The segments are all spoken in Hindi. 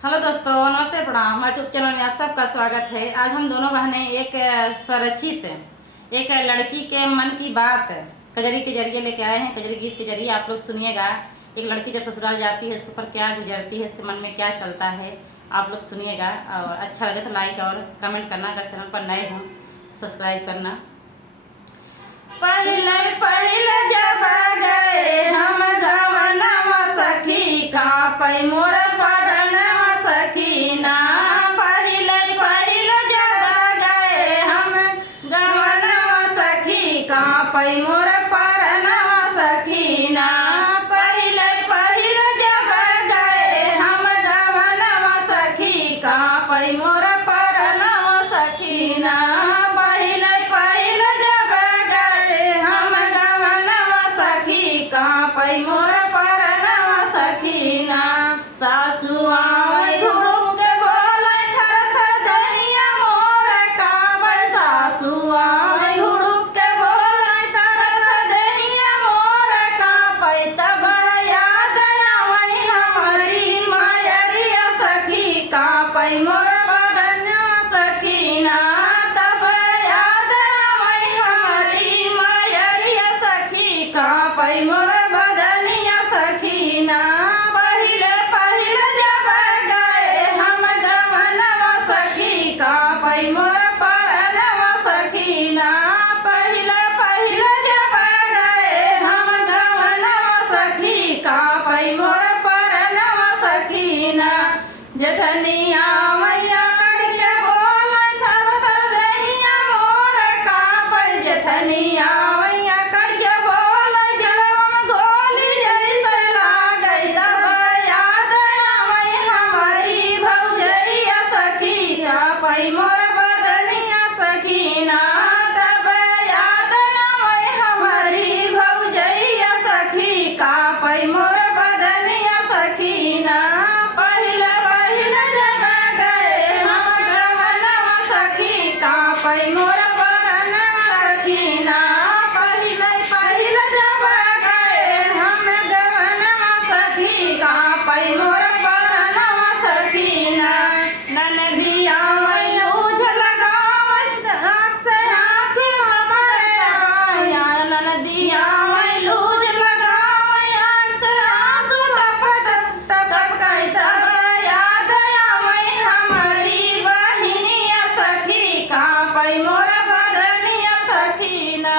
हेलो दोस्तों, नमस्ते, प्रणाम। हमारे यूट्यूब चैनल में आप सबका स्वागत है। आज हम दोनों बहनें एक स्वरचित एक लड़की के मन की बात कजरी के जरिए लेके आए हैं। कजरी गीत के जरिए आप लोग सुनिएगा। एक लड़की जब ससुराल जाती है उसके ऊपर क्या गुजरती है, उसके मन में क्या चलता है, आप लोग सुनिएगा। और अच्छा लगे तो लाइक और कमेंट करना। अगर चैनल पर नए हों सब्सक्राइब करना। पहले पहले जब गए हम गवनवा सखी का पै मोर परनवा सखीना। पहले पहले जब गए हम गवनवा सखी का पै मोर परनवा सखीना। पहले पहले जब गए हम गवनवा सखी का पै मोर परनवा सखीना। पहले पहले जब गए हम गवनवा सखी का पै मोर परनवा सखीना। सासु आवै घुड़ुक के बोलै थर थर दहिया मोर काबै। सासु आवै घुड़ुक के बोलै थर थर दहिया मोर काबै। तब याद आवै हमारी मायरिया सखी काबै मोर बदनवा सखीना। तब याद आवै हमारी मायरिया सखी काबै मोर बदनिया सखीना। पहिले पहिले जब गए हम गवनवा सखी काबै मोर परनवा सखीना। पहिले पहिले जब गए हम गवनवा सखी काबै मोर परनवा सखीना। जेठनिया मैया कड़िया बोलै थर थर दहिया मोर काबै। जेठनिया मैया कड़िया बोलै दिलवा में गोली जैसे लागै। तब याद आवै हमारी भौजैया सखी काबै मोर बदनिया सखीना। तब याद आवै हमारी भौजैया सखी काबै मोर बदनिया सखीना। पहिले पहिले जब गए हम गवनवा सखी काबै मोर परनवा सखीना। पहिले पहिले जब गए हम गवनवा सखी काबै मोर परनवा सखीना। ननदिया लूझ लगावै आँख से आँसू हमरे आया। ननदिया लूझ लगावै आँख से आँसू टप टप टपकै। तब याद आवै हमारी बहिनिया सखी काबै मोर बदनिया सखीना।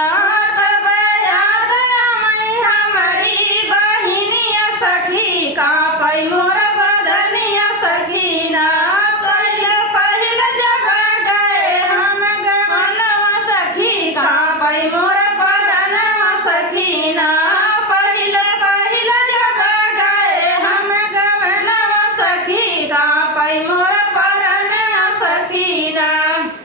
तब याद आवै हमारी बहिनिया सखी काबै मोर बदनिया सखीना। पहिले पहिले जब गए हम गवनवा सखी काबै मोर परनवा सखीना।